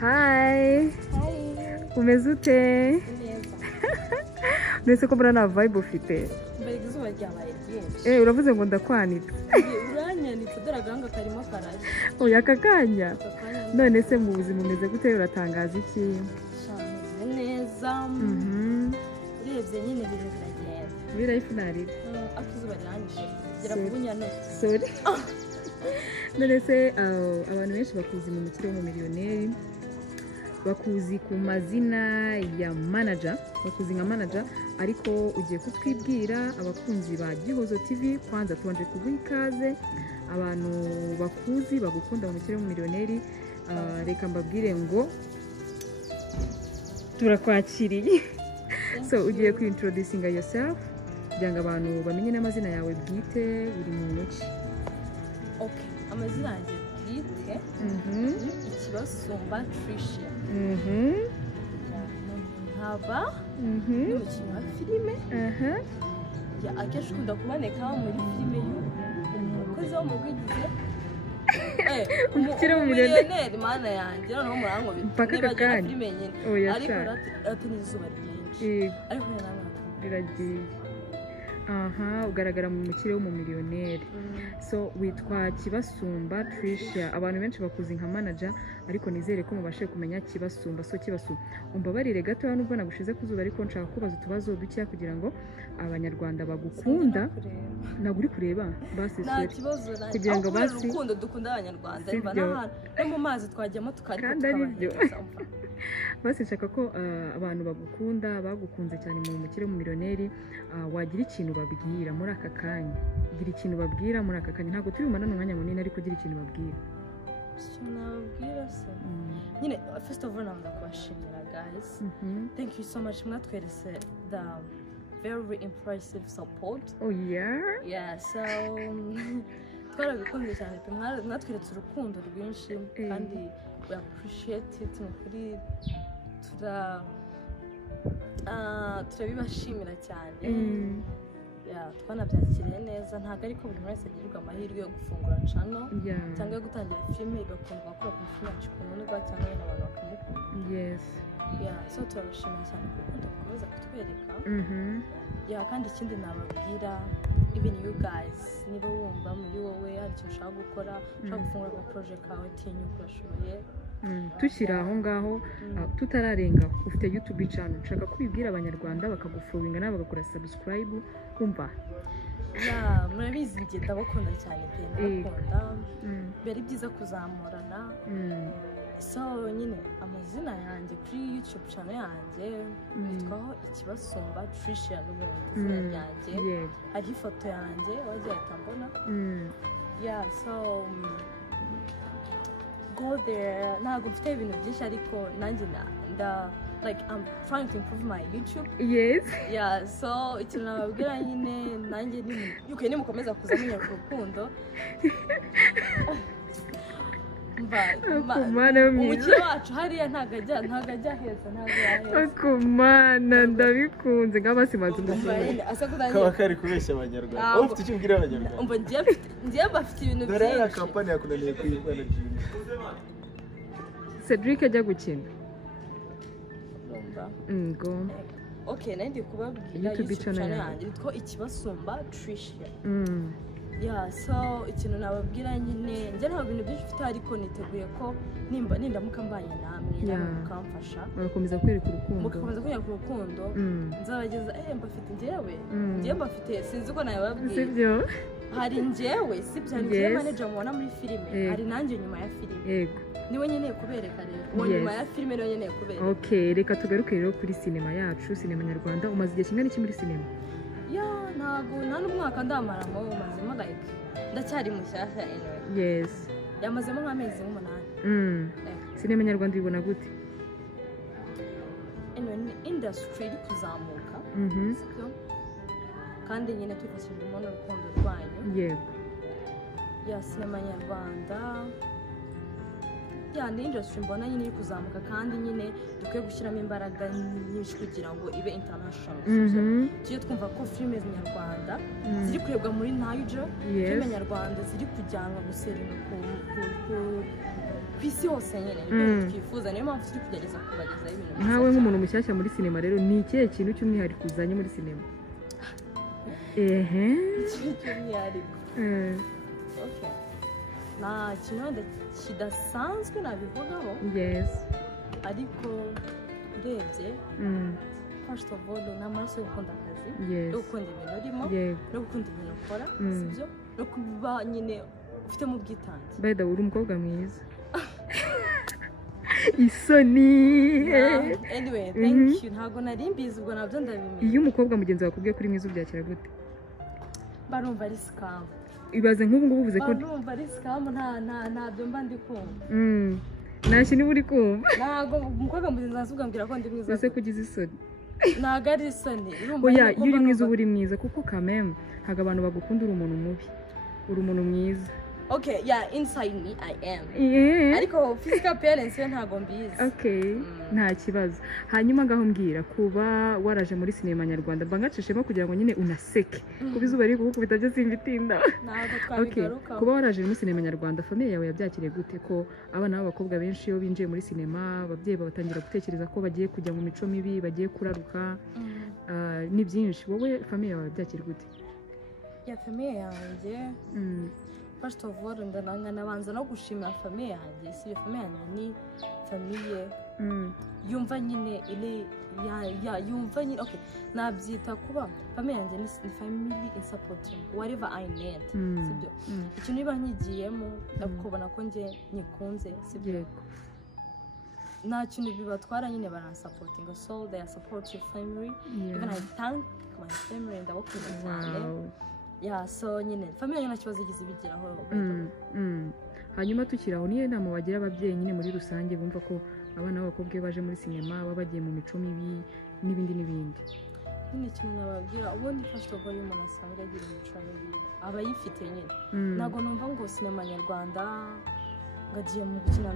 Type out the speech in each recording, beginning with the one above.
Hi. Umeze ute? Neza. Nese ko mbona na vibe ufite. Mbere izuba ryabaye ryinshi. Uravuze ngo ndakwanitse. Uranyanitse dore agahanga karimo karaje. Oya aka kanya. None se mu buzima umeze gute uratangaza iki? Shameze neza. Urebye nyine ibintu biragenda. Birayifunari. Akizuba ryanyishe. Gera ku bunyano. Sorry. None se abantu benshi bakuzi mu mukire w'umumiliyoneri. Bakuzi ku mazina ya manager, bakuzi nka manager, ariko ugiye kutwibwira abakunzi ba Gihozo TV. Kwanza tubanje kuguha ikaze, abantu bakuzi bagukunda mu mukire w'umumiliyoneri. Reka mbabwire ngo turakwakiriye. So ugiye kwintroducinga yourself kugira ngo abantu bamenye n'amazina yawe bwite, uri mu ntoki. Okay, amazina yanjye bwite Ikibasumba Tricia. Nkaba n'umukinnyi wa filime. Akenshi ukunda kuboneka muri filime y'umukozi wo mu bwigize. Umukire w'umumiliyoneri mana yanjye noneho murango nibagira filime nyine. Ariko atanizuba ryinshi. Ariko biragiye. Ugaragara mu mukire w'umumiliyoneri. So witwa Kibasumba Tricia. Abantu benshi bakuzi nka manager, ariko nizere ko mubashe kumenya Kibasumba. So Kibasumba, umbabarire gato nubwo nagushize kuzuba, ariko nshaka kubaza utubazo duke kugira ngo abanyarwanda bagukunda. Naguri kureba basi nta kibazo kugira ngo basi urukundo dukunda abanyarwanda imva n'ahantu no mu mazi twajyamo tukariko basi nshaka ko abantu bagukunda bagukunze cyane mu mukire w'umumiliyoneri. Wagira ikintu babwira muri aka kanya. Gira ikintu babwira muri aka kanya. Ntabwo turi bumanane umwanya munini, ariko gira ikintu babwira. Nabwira se nyine first of all ndakubashimira guys. Thank you so much, mwatwerese the very impressive support. Oh yeah, so twarabikunze cyane pe, mwatweretse urukundo rwinshi kandi we appreciate it. Mukuri turabibashimira cyane. Twanabyakiriye neza. Ntabwo ariko buri wese agirirwa amahirwe yo gufungura channel cyangwa yo gutangira filime igakundwa kuri filime yacu ikundwa cyangwa abantu bakamukunda. So turabashimira cyane kuko dukomeza kutwereka. Kandi ikindi nababwira, even you guys, niba wumva muri wowe hari icyo ushaka gukora, ushaka gufungura aga project kawe, tinyuka urashoboye. Tukiri aho ngaho tutararenga, ufite YouTube channel, nshaka kubibwira abanyarwanda bakagufollowinga nabo bagakora subscribe. Kumva murabizi njye ndabakunda cyane pe, ndabakunda. Bari byiza kuzamurana. So nyine amazina yanjye kuri YouTube channel yanjye yitwaho Ikibasumba Tricia n'ubundi izina ryanjye. Hari ifoto yanjye wagiye atambona. So go there. Ntabwo mfite ibintu byinshi, ariko nanjye like I'm trying to improve my YouTube. So ikintu nababwira nyine nanjye ni mukomeza kuzamenya ku rukundo. Umukire wacu hariya ntago ajya heza, ntago yaheza. Akumana ndabikunze nk'abasimaze umutima. Kaba kari kubeshya abanyarwanda. Ufite icyo ubwira abanyarwanda? Umva ngiye bafite ibintu byinshi. Dore ya kampani yakunaniye kuyimanaginga. Cedric ajya gukina. Ngo okay, nandi kubabwira YouTube channel yanjye yitwa Ikibasumba Tricia. So ikintu nababwira nyine njye nta bintu byinshi mfite, ariko niteguye ko nindamuka mbanye namwe mukamfasha mugakomeza kwereka urukundo, nzabageza mbafite njyewe mbafite sinzi ko nababwira. Hari njyewe njyewe manager mubona muri filime, hari nanjye nyuma ya filime. Niwe nkeneye kubereka rero, uwo nyuma ya filime niwe nkeneye kubereka. Okay, reka tugaruke rero kuri sinema yacu, sinema nyarwanda. Umaze igihe kingana iki muri sinema? Ntabwo nta n'umwaka ndamaramo, umazemo like ndacyari mushyashya anyway. Yamazemo nk'amezi 8. Sinema nyarwanda ibona gute? Anyway, industry iri kuzamuka. Kandi nyine twifashishijemo n'urukundo rwanyu. Sinema nyarwanda ya ni industry mbona nyine iri kuzamuka kandi nyine dukwiye gushyiramo imbaraga nyinshi kugira ngo ibe international. Tujye twumva ko filime nyarwanda ziri kurebwa muri Niger, filime nyarwanda ziri kujyanwa guserera ku isi hose nyine twifuza, niyo mpamvu turi kugerageza kubagezaho ibintu. Nkawe nk'umuntu mushyashya muri sinema rero ni ikihe kintu cy'umwihariko uzanye muri sinema? Cy'umwihariko nta kintu wenda kidasanzwe nabivugaho, ariko urebye first of all ni amaraso yo gukunda akazi, yo gukunda ibintu urimo, no gukunda ibintu ukora, sibyo, no kuba nyine ufitemo ubwitange. By the way, uri umukobwa mwiza. Isoni. Anyway, thank you. Ntago nari mbizi ubwo nabyo ndabimenye. Iyo umukobwa mugenzi wawe akubwiye kuri mwiza ubyakira gute? Barumva ari scam. Ibaze nk'ubu ngubu uvuze ko barumva ari scam, ntabyo mba ndi kumva. Nashye niba uri kumva. Ntago umukobwa mugenzi wawe azubwambwira ko ndi mwiza. Ese kugize isoni? Ntago ari isoni. Oya, iyo uri mwiza uba uri mwiza kuko kameme ntago abantu bagukunda uri umuntu mubi. Uri umuntu mwiza. Okay, yeah, inside me I am. Ariko physical appearance yo ntago mbizi. Okay, nta kibazo. Hanyuma ngaho mbwira kuba waraje muri sinema nyarwanda bangacishemo kugira ngo nyine unaseke. Kubizuba ari gukubita byo simbitinda. Ntago twabigaruka. Kuba waraje muri sinema nyarwanda famille yawe yabyakiriye gute ko abana b'abakobwa benshi iyo binjiye muri sinema ababyeyi batangira gutekereza ko bagiye kujya mu mico mibi, bagiye kuraruka. Ni byinshi. Wowe famille yawe yabyakiriye gute? Ya famille yanjye first of all nabanza no gushimira famille yanjye. Si famille yanjye ni famille yumva nyine ile yumva nyine okay, nabyita kuba famille yanjye ni family in supporting whatever I need, sibyo. Ikintu niba nkigiyemo ndakubona ko nge nyikunze, sibyo. Nta kintu bibatwara nyine baransupport, so they are supportive family. Even I thank my family and ndabakunda cyane. Yeah, so nyine famille yana kibazo gize bigiraho. Hanyuma tukiraho niye nama wagira ababyeyi nyine muri rusange bumva ko abana b'abakobwa baje muri sinema babagiye mu mico mibi n'ibindi n'ibindi. Nyine kintu nababwira ubundi first of all umuntu asanga agira imico mibi abayifite nyine. Nago numva ngo sinema nyarwanda ngagiye mu gukina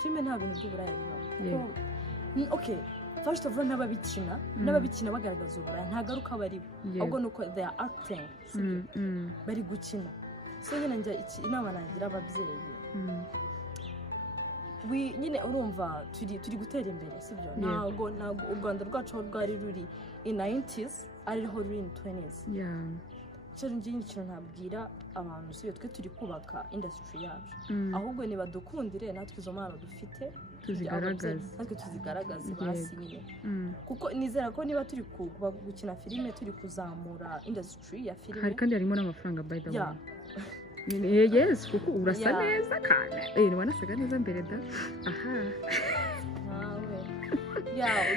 filime nta bintu by'uburaya bibaho. Okay, first of all n'ababikina bagaragaza uburaya ntagaruka bari ahubwo nuko they are acting, bari gukina. So nyine njya inama nagira ababyeyi nyine urumva turi gutera imbere, sibyo. Ntago u Rwanda rwacu rwari ruri in 90s ariho ruri in 20s. Cyari ikintu ntabwira abantu sibyo twe turi kubaka industry yacu, ahubwo niba dukundire natwe izo mpano dufite tuzigaragaze basi nyine. Kuko nizera ko niba turi gukina filime turi kuzamura industry ya filime. Hari kandi harimo n'amafaranga by the way. Yes, kuko urasa neza kandi wanasaga neza mbere da.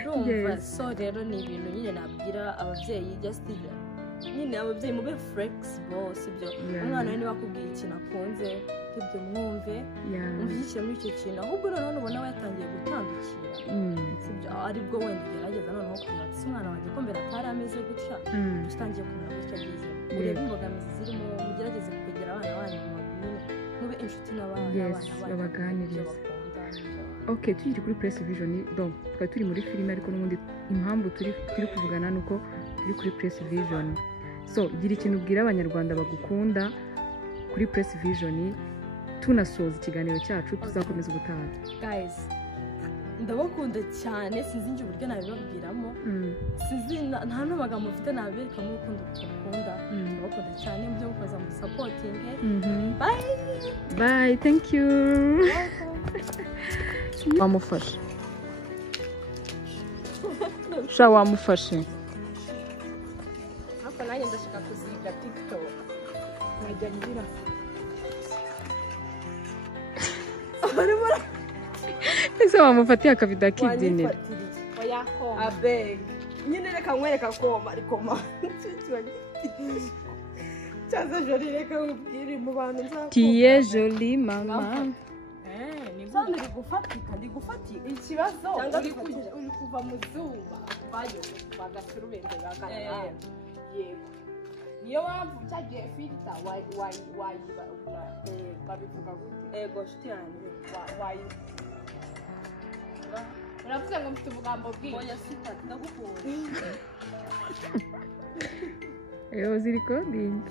Urumva so rero ni ibintu nyine nabwira ababyeyi just nyine ababyeyi mube flexible, sibyo. Umwana we niba akubwiye ikintu akunze tubyo mwumve umushyikire muri icyo kintu, ahubwo noneho ubona we yatangiye gutandukira, sibyo. Aribwo wenda ugerageza noneho kugira ati umwana wanjye ko mbere atari ameze gutya dutangiye kumenya gutya byiza. Urebe imbogamizi zirimo mugerageze kwegera abana banyu mube inshuti n'abana babaganiriza. Okay, turi kuri Press Vision donc twari turi muri filime ariko n'ubundi impamvu turi kuvugana nuko turi kuri Press Vision. So gira ikintu ubwira abanyarwanda bagukunda kuri Press Vision tunasoza ikiganiro cyacu tuzakomeza ubutaha. Guys, ndabakunda cyane, sinzi nje uburyo nabibabwiramo, sinzi nta n'amagambo mfite nabereka mu rukundo rukunda. Ndabakunda cyane mubyo mukoza mu supporting. Bye, thank you. Wamufashe sha wamufashe hapa nanjye ndashaka kuziga TikTok nkajya ngira ese wamufatiye akavido akibyinira abeg nyine reka nkwereka koma ariko ma cyaza joli reka ubwire mu bantu nzako tiye joli mama Sandi gufatika ikibazo uri kuva mu zuba bayo bagasirubende bagana yego niyo mpamvu cyagiye filter wayiba babivuga gute ego shiti yanjye wayi uravuze ngo mfite ubugambo bwinshi oya sita ndagukunda was recording.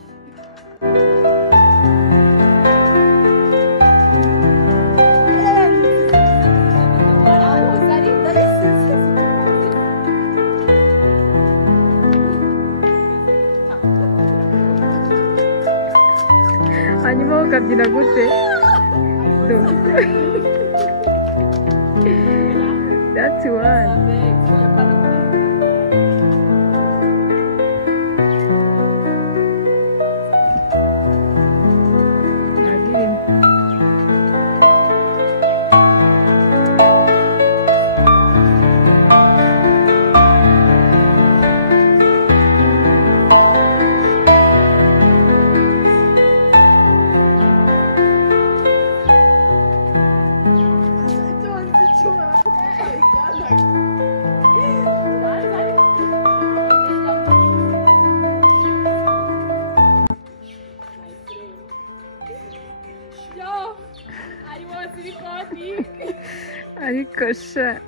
Hanyuma ukabyina gute? That's one. Ariko sha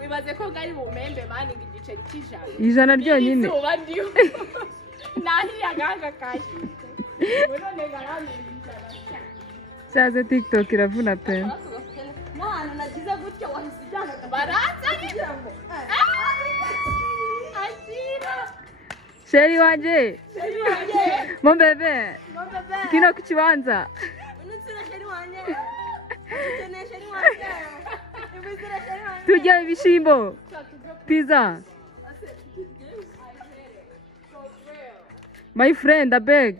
bibaze ko ngari bumembe mani igiceri cy'ijana ijana ryonyine izuba ndiyo nahiya ganga kashi none ngaramira ijana cyaze TikTok iravuna pe nana nagize gutya wahise ijana baranza kugira ngo akira sheri wanje mo bebe kino kukibanza turya ibishimbo pizza my friend I beg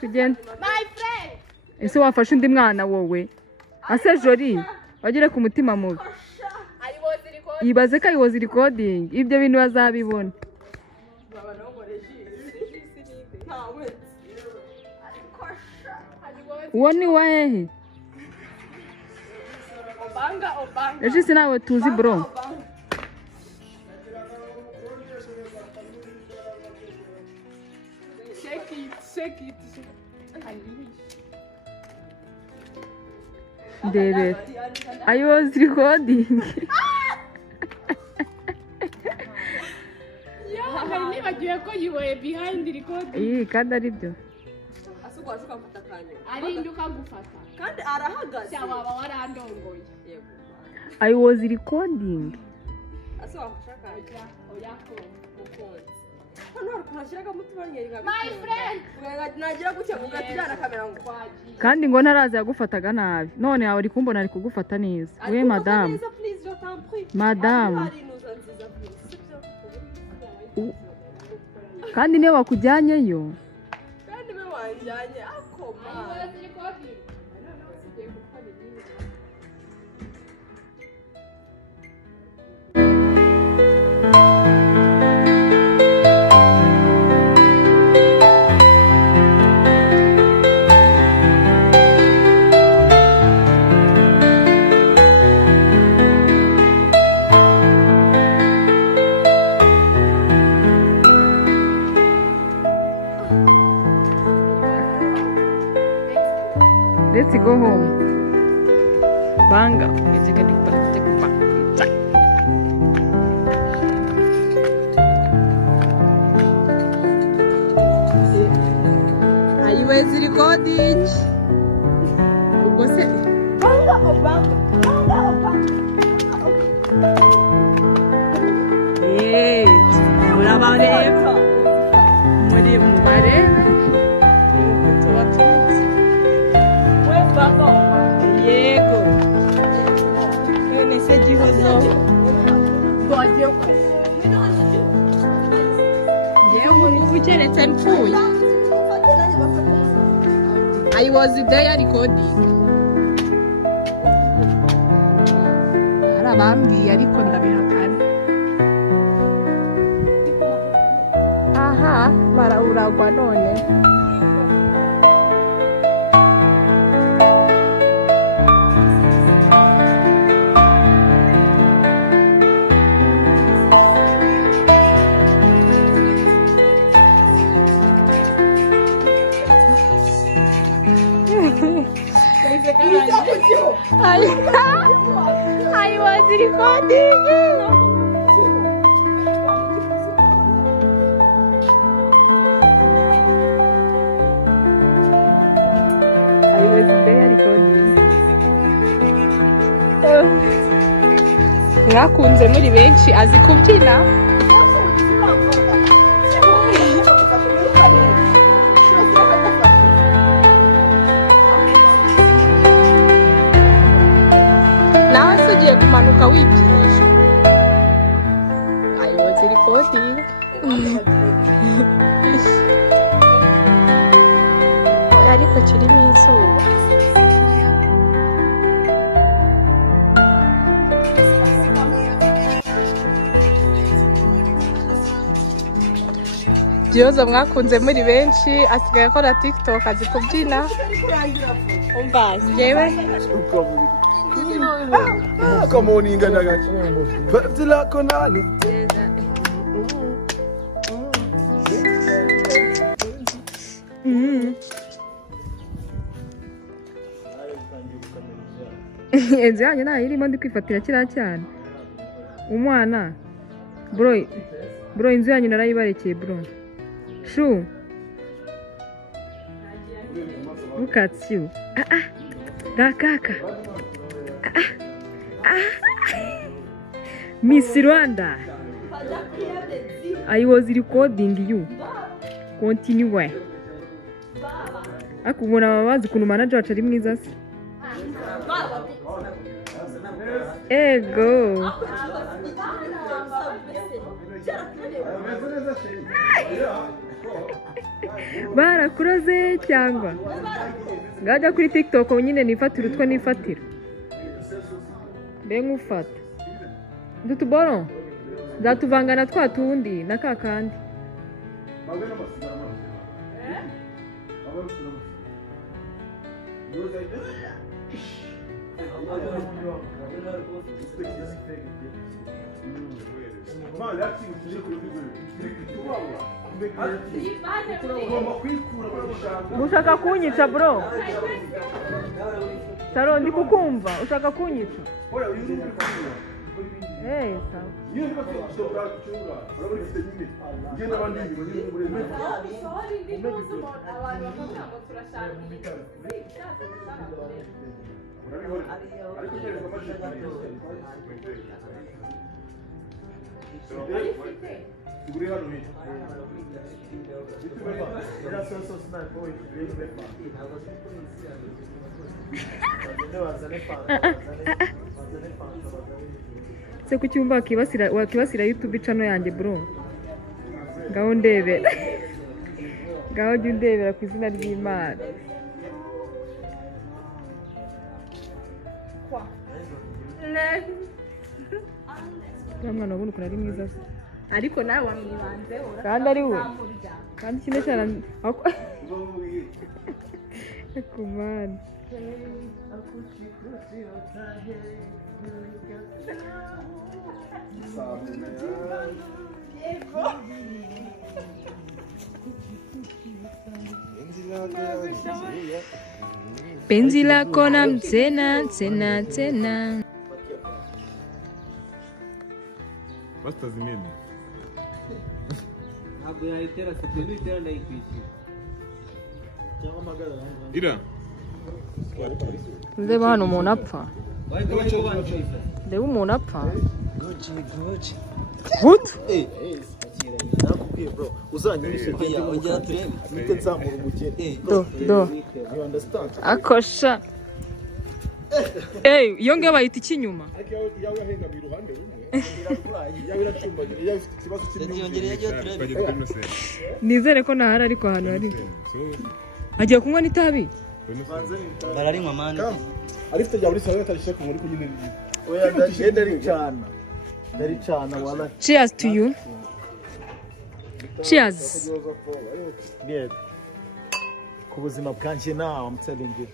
tugende ese wafashe undi mwana wowe ase jori wagire ku mutima mubi yibaze ko was recording ibyo bintu bazabibona uwo ni wahehe ejo sinawe tuzi bro David I was recording nibagiwe ko yiwe behind recording kandi ari byo asugwaje ukamfata kanya ari nduka gufata kandi arahagaze cyababa warandongoye I was recording aswashaka oya ko mukunzi hano kurashaka mutubanye ngabe my friend nagira gutya ugatijana kamera ngo kwaji kandi ngo ntaraza yagufataga nabi none yawe ari kumbona ari kugufata neza we madame madame kandi niwe wakujyanyeyo kandi we wanjyanye akoma Let's go home. Banga. I was recording. Yes. Murabareba. Muri mubareba. Yego. None se gihozo. Bwaje ko. Yewe ngubu keretse mpfuye. I was there recording. Arabambwiye ariko ndabihakana. Aha, barauragwa none. I was recording. Mwakunze muri benshi azi kubyina. Nawe se ugiye kumanuka wibyinisha. I was recording. Ariko kirimo izuba. Byoza mwakunze muri benshi asigaye akora TikTok azi kubyina. Umva njyewe Come on, ingana gachi. Benzila konani. Enzi yanjye nta irimo ndi kwifatira kiriya cyane. Umwana. Bro inzu yanyu narayibarekeye bro. Shoo. Look at you. Rakaka. Miss Rwanda. I was recording you. Continue. Akubona babazi kuntu manager wacu ari mwiza se. Ego. Barakuroze cyangwa ngajya kuri TikTok nyine nifatira utwo nifatira mbe nkufata dutuboro ndatuvangana twa tundi na kakandi Ushaka kunyica bro? Saro ndi kukumva ushaka kunyica? Eh sawa. Se kucyumva wakibasira YouTube channel yanjye bro. Ngaho ndebera. Ngaho jya undebera ku izina ry'Imana. Mwana wabona ukuntu ari mwiza se. Ariko nawe wamwibanze kandi ari we. Kandi kine cyane kumana. Penzi lako na mtena tena tena. Basta zimene. Ntabwo yayitera sibyo bitera ndayikwishyura. Ira. Ndeba hano umuntu apfa. Ndeba umuntu apfa. Goji. What? Nakubwiye bro. Uzanyurishe kandi ongera turebe. Nite nzamura umugeni. Do. You understand? Akosha. Hey, yonge bayita ikinyuma. Ariko yawe yahengamira iruhande rumwe. Yawe iracumbagira. Yawe ifite ikibazo cy'imyumvire. Nizere ko nahari ariko ahantu hari. Agiye kunywa n'itabi. Bararinywa mani. Arifite jya uri sawa tarishe ku muri kunyine. Oya ndagenda ricana. Ndaricana wala. Cheers to you. Cheers. Ku buzima bwanjye now I'm telling you.